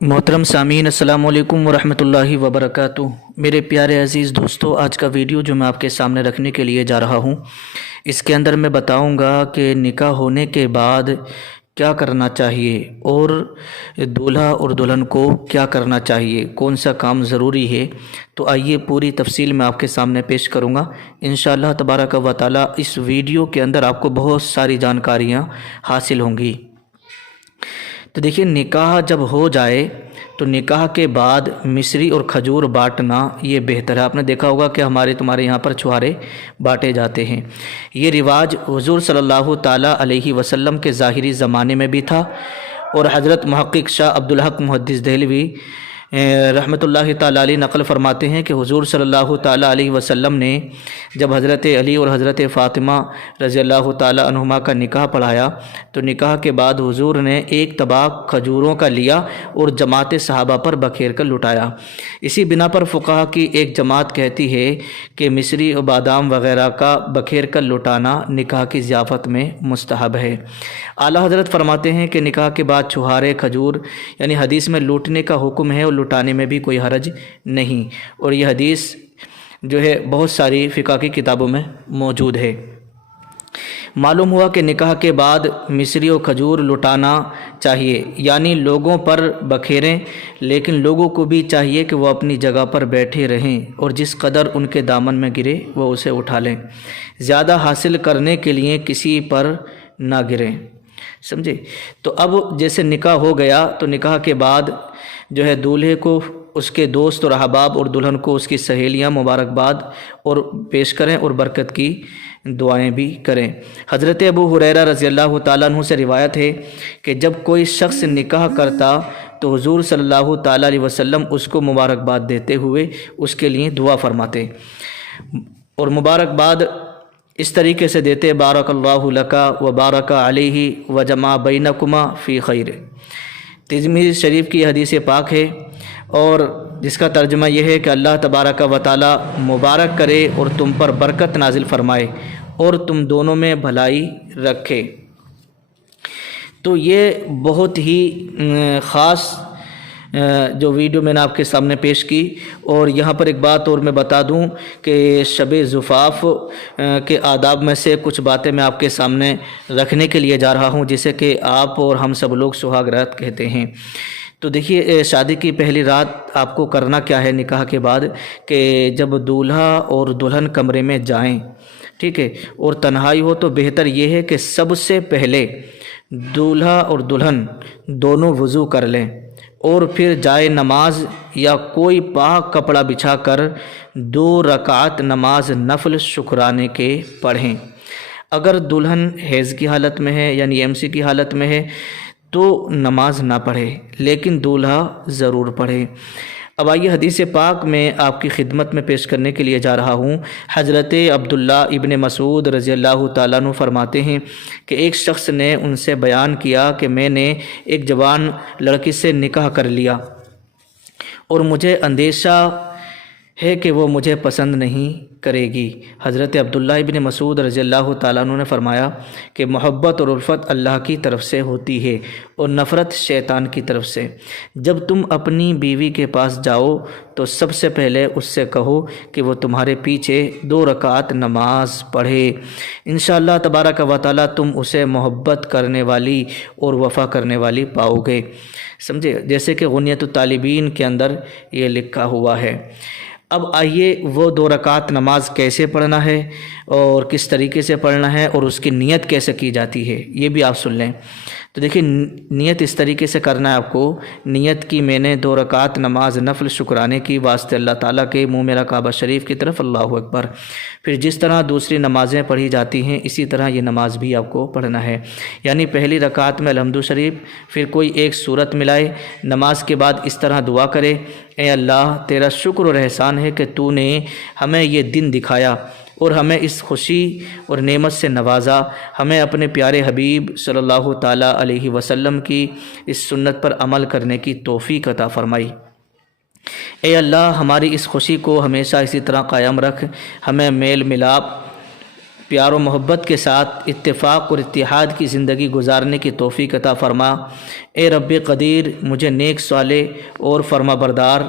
محترم سامعین السلام علیکم ورحمۃ اللہ وبرکاتہ۔ میرے پیارے عزیز دوستو، آج کا ویڈیو جو میں آپ کے سامنے رکھنے کے لیے جا رہا ہوں، اس کے اندر میں بتاؤں گا کہ نکاح ہونے کے بعد کیا کرنا چاہیے اور دولہا اور دلہن کو کیا کرنا چاہیے، کون سا کام ضروری ہے۔ تو آئیے پوری تفصیل میں آپ کے سامنے پیش کروں گا انشاءاللہ تبارک و تعالی۔ اس ویڈیو کے اندر آپ کو بہت ساری جانکاریاں حاصل ہوں گی۔ تو دیکھیے، نکاح جب ہو جائے تو نکاح کے بعد مصری اور کھجور بانٹنا یہ بہتر ہے۔ آپ نے دیکھا ہوگا کہ تمہارے یہاں پر چھوارے بانٹے جاتے ہیں۔ یہ رواج حضور صلی اللہ تعالیٰ علیہ وسلم کے ظاہری زمانے میں بھی تھا، اور حضرت محقق شاہ عبدالحق محدث دہلوی رحمۃ اللہ تعالیٰ علیہ نقل فرماتے ہیں کہ حضور صلی اللہ تعالیٰ علیہ وسلم نے جب حضرت علی اور حضرت فاطمہ رضی اللہ تعالیٰ عنہما کا نکاح پڑھایا تو نکاح کے بعد حضور نے ایک طبق کھجوروں کا لیا اور جماعت صحابہ پر بکھیر کر لٹایا۔ اسی بنا پر فقہا کی ایک جماعت کہتی ہے کہ مصری اور بادام وغیرہ کا بکھیر کر لٹانا نکاح کی ضیافت میں مستحب ہے۔ اعلیٰ حضرت فرماتے ہیں کہ نکاح کے بعد چھہارے کھجور یعنی حدیث میں لوٹنے کا حکم ہے، اور لٹانے میں بھی کوئی حرج نہیں، اور یہ حدیث جو ہے بہت ساری فقہ کی کتابوں میں موجود ہے۔ معلوم ہوا کہ نکاح کے بعد مصری و کھجور لٹانا چاہیے، یعنی لوگوں پر بکھیریں، لیکن لوگوں کو بھی چاہیے کہ وہ اپنی جگہ پر بیٹھے رہیں اور جس قدر ان کے دامن میں گرے وہ اسے اٹھا لیں، زیادہ حاصل کرنے کے لیے کسی پر نہ گریں۔ سمجھے؟ تو اب جیسے نکاح ہو گیا تو نکاح کے بعد جو ہے دولہے کو اس کے دوست اور احباب اور دلہن کو اس کی سہیلیاں مبارکباد اور پیش کریں اور برکت کی دعائیں بھی کریں۔ حضرت ابو ہریرہ رضی اللہ تعالیٰ عنہ سے روایت ہے کہ جب کوئی شخص نکاح کرتا تو حضور صلی اللہ تعالیٰ علیہ وسلم اس کو مبارکباد دیتے ہوئے اس کے لیے دعا فرماتے، اور مبارکباد اس طریقے سے دیتے: بارک اللہ لکا و بارک علیہ و جمع بینکما فی خیر۔ ترمذی شریف کی حدیث پاک ہے، اور جس کا ترجمہ یہ ہے کہ اللہ تبارک و تعالی مبارک کرے اور تم پر برکت نازل فرمائے اور تم دونوں میں بھلائی رکھے۔ تو یہ بہت ہی خاص جو ویڈیو میں نے آپ کے سامنے پیش کی۔ اور یہاں پر ایک بات اور میں بتا دوں کہ شب زفاف کے آداب میں سے کچھ باتیں میں آپ کے سامنے رکھنے کے لیے جا رہا ہوں، جسے کہ آپ اور ہم سب لوگ سہاگ رات کہتے ہیں۔ تو دیکھیے، شادی کی پہلی رات آپ کو کرنا کیا ہے نکاح کے بعد، کہ جب دولہا اور دلہن کمرے میں جائیں، ٹھیک ہے، اور تنہائی ہو تو بہتر یہ ہے کہ سب سے پہلے دولہا اور دلہن دونوں وضو کر لیں اور پھر جائے نماز یا کوئی پاک کپڑا بچھا کر 2 رکعت نماز نفل شکرانے کے پڑھیں۔ اگر دلہن حیض کی حالت میں ہے یعنی MC کی حالت میں ہے تو نماز نہ پڑھے، لیکن دولہا ضرور پڑھے۔ اب آئیے حدیث پاک میں آپ کی خدمت میں پیش کرنے کے لیے جا رہا ہوں۔ حضرت عبداللہ ابن مسعود رضی اللہ تعالیٰ عنہ فرماتے ہیں کہ ایک شخص نے ان سے بیان کیا کہ میں نے ایک جوان لڑکی سے نکاح کر لیا اور مجھے اندیشہ ہے کہ وہ مجھے پسند نہیں کرے گی۔ حضرت عبداللہ ابن مسعود رضی اللہ تعالیٰ عنہ نے فرمایا کہ محبت اور الفت اللہ کی طرف سے ہوتی ہے اور نفرت شیطان کی طرف سے۔ جب تم اپنی بیوی کے پاس جاؤ تو سب سے پہلے اس سے کہو کہ وہ تمہارے پیچھے 2 رکعت نماز پڑھے۔ انشاءاللہ تبارک و تعالیٰ تم اسے محبت کرنے والی اور وفا کرنے والی پاؤ گے۔ سمجھے؟ جیسے کہ غنیۃ الطالبین کے اندر یہ لکھا ہوا ہے۔ اب آئیے وہ 2 رکعت نماز کیسے پڑھنا ہے اور کس طریقے سے پڑھنا ہے اور اس کی نیت کیسے کی جاتی ہے یہ بھی آپ سن لیں۔ تو دیکھیں، نیت اس طریقے سے کرنا ہے آپ کو۔ نیت کی میں نے 2 رکعت نماز نفل شکرانے کی واسطے اللہ تعالیٰ کے منہ میرا کعبہ شریف کی طرف، اللہ اکبر۔ پھر جس طرح دوسری نمازیں پڑھی جاتی ہیں اسی طرح یہ نماز بھی آپ کو پڑھنا ہے، یعنی پہلی رکعت میں الحمد شریف، پھر کوئی ایک سورت ملائے، نماز کے بعد اس طرح دعا کرے: اے اللہ، تیرا شکر اور احسان ہے کہ تو نے ہمیں یہ دن دکھایا اور ہمیں اس خوشی اور نعمت سے نوازا، ہمیں اپنے پیارے حبیب صلی اللہ تعالیٰ علیہ وسلم کی اس سنت پر عمل کرنے کی توفیق عطا فرمائی۔ اے اللہ، ہماری اس خوشی کو ہمیشہ اسی طرح قائم رکھ، ہمیں میل ملاپ پیار و محبت کے ساتھ اتفاق اور اتحاد کی زندگی گزارنے کی توفیق عطا فرما۔ اے رب قدیر مجھے نیک صالح اور فرما بردار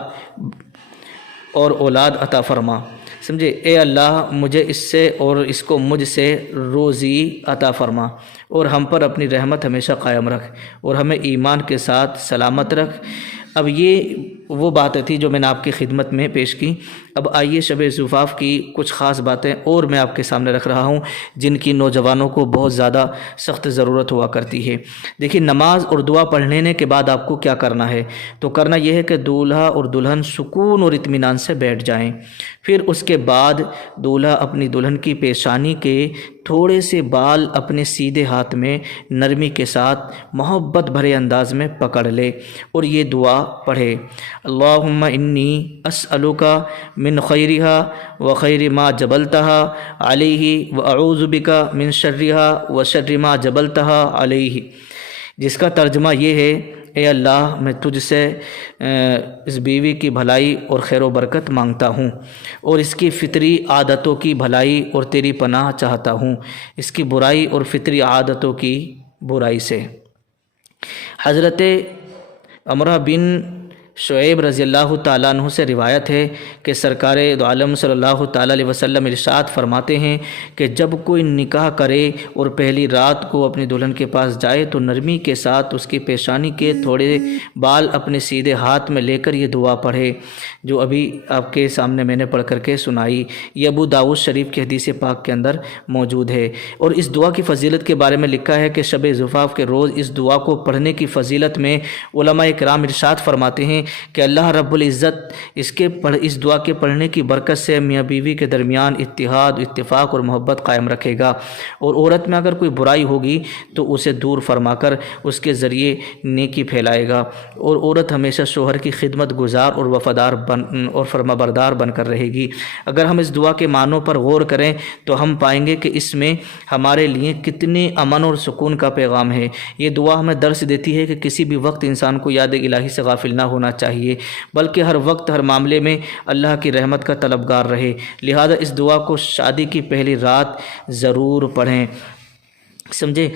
اور اولاد عطا فرما۔ سمجھے، اے اللہ مجھے اس سے اور اس کو مجھ سے روزی عطا فرما، اور ہم پر اپنی رحمت ہمیشہ قائم رکھ، اور ہمیں ایمان کے ساتھ سلامت رکھ۔ اب یہ وہ باتیں تھی جو میں نے آپ کی خدمت میں پیش کی۔ اب آئیے شب زفاف کی کچھ خاص باتیں اور میں آپ کے سامنے رکھ رہا ہوں جن کی نوجوانوں کو بہت زیادہ سخت ضرورت ہوا کرتی ہے۔ دیکھیے، نماز اور دعا پڑھ لینے کے بعد آپ کو کیا کرنا ہے؟ تو کرنا یہ ہے کہ دولہا اور دلہن سکون اور اطمینان سے بیٹھ جائیں۔ پھر اس کے بعد دولہا اپنی دلہن کی پیشانی کے تھوڑے سے بال اپنے سیدھے ہاتھ میں نرمی کے ساتھ محبت بھرے انداز میں پکڑ لے اور یہ دعا پڑھے، اللہم انی اسألک من خیرها وخیر ما جبلتها علیہ واعوذ بک من شرها وشر ما جبلتها علیہ، جس کا ترجمہ یہ ہے، اے اللہ میں تجھ سے اس بیوی کی بھلائی اور خیر و برکت مانگتا ہوں، اور اس کی فطری عادتوں کی بھلائی اور تیری پناہ چاہتا ہوں اس کی برائی اور فطری عادتوں کی برائی سے۔ حضرت عمرہ بن شعیب رضی اللہ تعالیٰ عنہ سے روایت ہے کہ سرکار دو عالم صلی اللہ تعالیٰ علیہ وسلم ارشاد فرماتے ہیں کہ جب کوئی نکاح کرے اور پہلی رات کو اپنی دلہن کے پاس جائے تو نرمی کے ساتھ اس کی پیشانی کے تھوڑے بال اپنے سیدھے ہاتھ میں لے کر یہ دعا پڑھے جو ابھی آپ کے سامنے میں نے پڑھ کر کے سنائی۔ یہ ابو داؤد شریف کی حدیث پاک کے اندر موجود ہے، اور اس دعا کی فضیلت کے بارے میں لکھا ہے کہ شب زفاف کے روز اس دعا کو پڑھنے کی فضیلت میں علماء کرام ارشاد فرماتے ہیں کہ اللہ رب العزت اس دعا کے پڑھنے کی برکت سے میاں بیوی کے درمیان اتحاد، اتفاق اور محبت قائم رکھے گا، اور عورت میں اگر کوئی برائی ہوگی تو اسے دور فرما کر اس کے ذریعے نیکی پھیلائے گا، اور عورت ہمیشہ شوہر کی خدمت گزار اور وفادار اور فرما بردار بن کر رہے گی۔ اگر ہم اس دعا کے معنوں پر غور کریں تو ہم پائیں گے کہ اس میں ہمارے لیے کتنے امن اور سکون کا پیغام ہے۔ یہ دعا ہمیں درس دیتی ہے کہ کسی بھی وقت انسان کو یاد الہی سے غافل نہ ہونا چاہیے، بلکہ ہر وقت ہر معاملے میں اللہ کی رحمت کا طلبگار رہے۔ لہذا اس دعا کو شادی کی پہلی رات ضرور پڑھیں۔ سمجھے،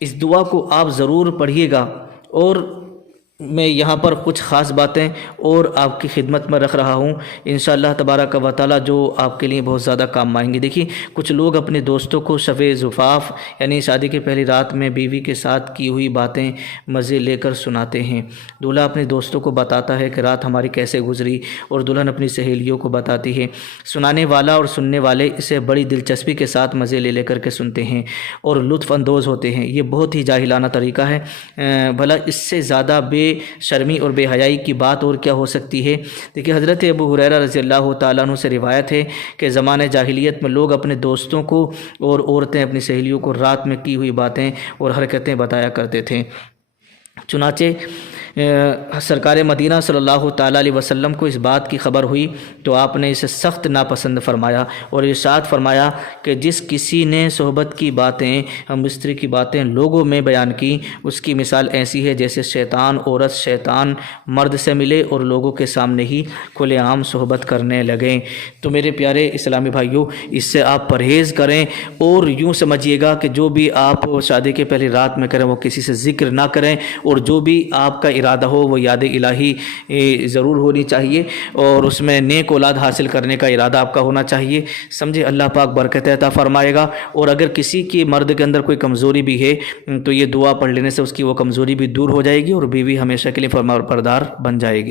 اس دعا کو آپ ضرور پڑھیے گا، اور میں یہاں پر کچھ خاص باتیں اور آپ کی خدمت میں رکھ رہا ہوں، انشاءاللہ تبارک و تعالی جو آپ کے لیے بہت زیادہ کام آئیں گی۔ دیکھیے، کچھ لوگ اپنے دوستوں کو شب زفاف یعنی شادی کی پہلی رات میں بیوی کے ساتھ کی ہوئی باتیں مزے لے کر سناتے ہیں۔ دولہا اپنے دوستوں کو بتاتا ہے کہ رات ہماری کیسے گزری، اور دلہن اپنی سہیلیوں کو بتاتی ہے۔ سنانے والا اور سننے والے اسے بڑی دلچسپی کے ساتھ مزے لے کر کے سنتے ہیں اور لطف اندوز ہوتے ہیں۔ یہ بہت ہی جاہلانہ طریقہ ہے، بھلا اس سے زیادہ بے شرمی اور بے حیائی کی بات اور کیا ہو سکتی ہے؟ دیکھیے، حضرت ابو ہریرہ رضی اللہ تعالیٰ عنہ سے روایت ہے کہ زمانہ جاہلیت میں لوگ اپنے دوستوں کو اور عورتیں اپنی سہیلیوں کو رات میں کی ہوئی باتیں اور حرکتیں بتایا کرتے تھے۔ چنانچہ سرکار مدینہ صلی اللہ تعالیٰ علیہ وسلم کو اس بات کی خبر ہوئی تو آپ نے اسے سخت ناپسند فرمایا اور ارشاد فرمایا کہ جس کسی نے صحبت کی باتیں، ہم بستری کی باتیں لوگوں میں بیان کی، اس کی مثال ایسی ہے جیسے شیطان عورت شیطان مرد سے ملے اور لوگوں کے سامنے ہی کھلے عام صحبت کرنے لگیں۔ تو میرے پیارے اسلامی بھائیوں، اس سے آپ پرہیز کریں، اور یوں سمجھیے گا کہ جو بھی آپ شادی کے پہلی رات میں کریں وہ کسی سے ذکر نہ کریں، اور جو بھی آپ کا ارادہ ہو وہ یاد الہی ضرور ہونی چاہیے، اور اس میں نیک اولاد حاصل کرنے کا ارادہ آپ کا ہونا چاہیے۔ سمجھے، اللہ پاک برکت عطا فرمائے گا۔ اور اگر کسی کی مرد کے اندر کوئی کمزوری بھی ہے تو یہ دعا پڑھ لینے سے اس کی وہ کمزوری بھی دور ہو جائے گی، اور بیوی ہمیشہ کے لیے فرما بردار بن جائے گی۔